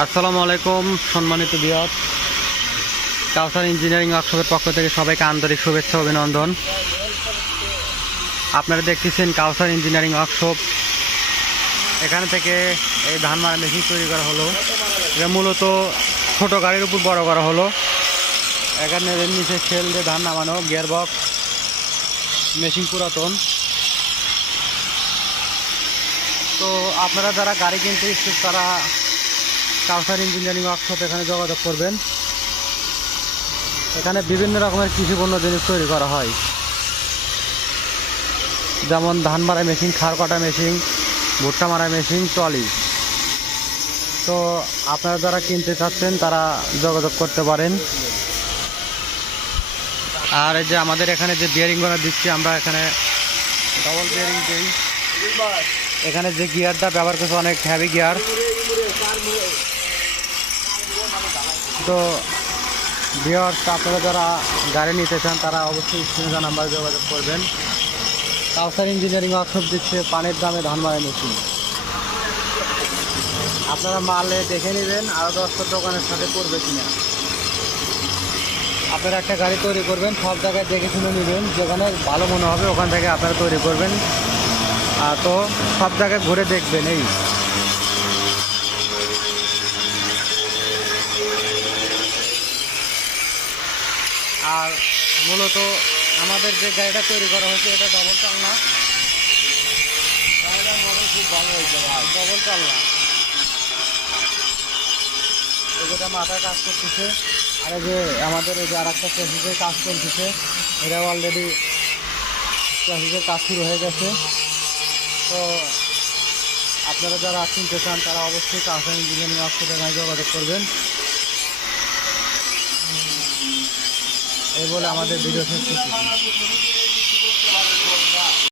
আসসালামু আলাইকুম, সম্মানিত বিয়ত কাউসার ইঞ্জিনিয়ারিং ওয়ার্কশপের পক্ষ থেকে সবাইকে আন্তরিক শুভেচ্ছা, অভিনন্দন। আপনারা দেখতেছেন কাউসার ইঞ্জিনিয়ারিং ওয়ার্কশপ। এখানে থেকে এই ধান মারা মেশিন তৈরি করা হলো। এটা মূলত ছোট গাড়ির উপর বড় করা হলো। এখানে নিচে সেল দিয়ে ধান নামানো গিয়ার বক্স মেশিন পুরাতন। তো আপনারা যারা গাড়ি কিনতে ইচ্ছুক, তারা কাউসার ইঞ্জিনিয়ারিং ওয়ার্কশপ এখানে যোগাযোগ করবেন। এখানে বিভিন্ন রকমের কৃষিপণ্য জিনিস তৈরি করা হয়। যেমন ধান মারা মেশিন খার কাটা মেশিন, ভুট্টা মারা মেশিন, ট্রলি। তো আপনারা যারা কিনতে চাচ্ছেন, তারা যোগাযোগ করতে পারেন। আর এই যে আমাদের এখানে যে বিয়ারিংগুলো দিচ্ছি, আমরা এখানে ডবল বিয়ারিং দিই। এখানে যে গিয়ারটা ব্যবহার করছে, অনেক হ্যাভি গিয়ার তো বিয়ার আপনারা যারা গাড়ি নিতে চান, তারা অবশ্যই স্ক্রিনে নাম্বার যোগাযোগ করবেন। কাউসার ইঞ্জিনিয়ারিং ওয়ার্কশপ দিচ্ছে পানির দামে ধান মারা মেশিন। আপনারা মালে দেখে নেবেন আরও দশটা দোকানের সাথে করবে কিনা। আপনারা একটা গাড়ি তৈরি করবেন, সব জায়গায় দেখে শুনে নেবেন, যেখানে ভালো মনে হবে, ওখান থেকে আপনারা তৈরি করবেন। তো সব জায়গায় ঘুরে দেখবেন, এই। আর মূলত আমাদের যে গাড়িটা তৈরি করা হয়েছে, এটা ডবল চালনা গাড়িটার মডেল খুব ভালো হয়েছে ভাই ডবল চালনা যেটা মাথায় কাজ করতেছে, আর যে আমাদের এই যে আর একটা প্রসেসের কাজ চলতেছে এটা অলরেডি প্রসেসের কাজ শুরু হয়ে গেছে। তো আপনারা যারা কিনতে চান, তারা অবশ্যই কাউসার ইঞ্জিনিয়ারিং হসপিটালে যোগাযোগ করবেন। এই বলে আমাদের ভিডিও শেষ করতেছি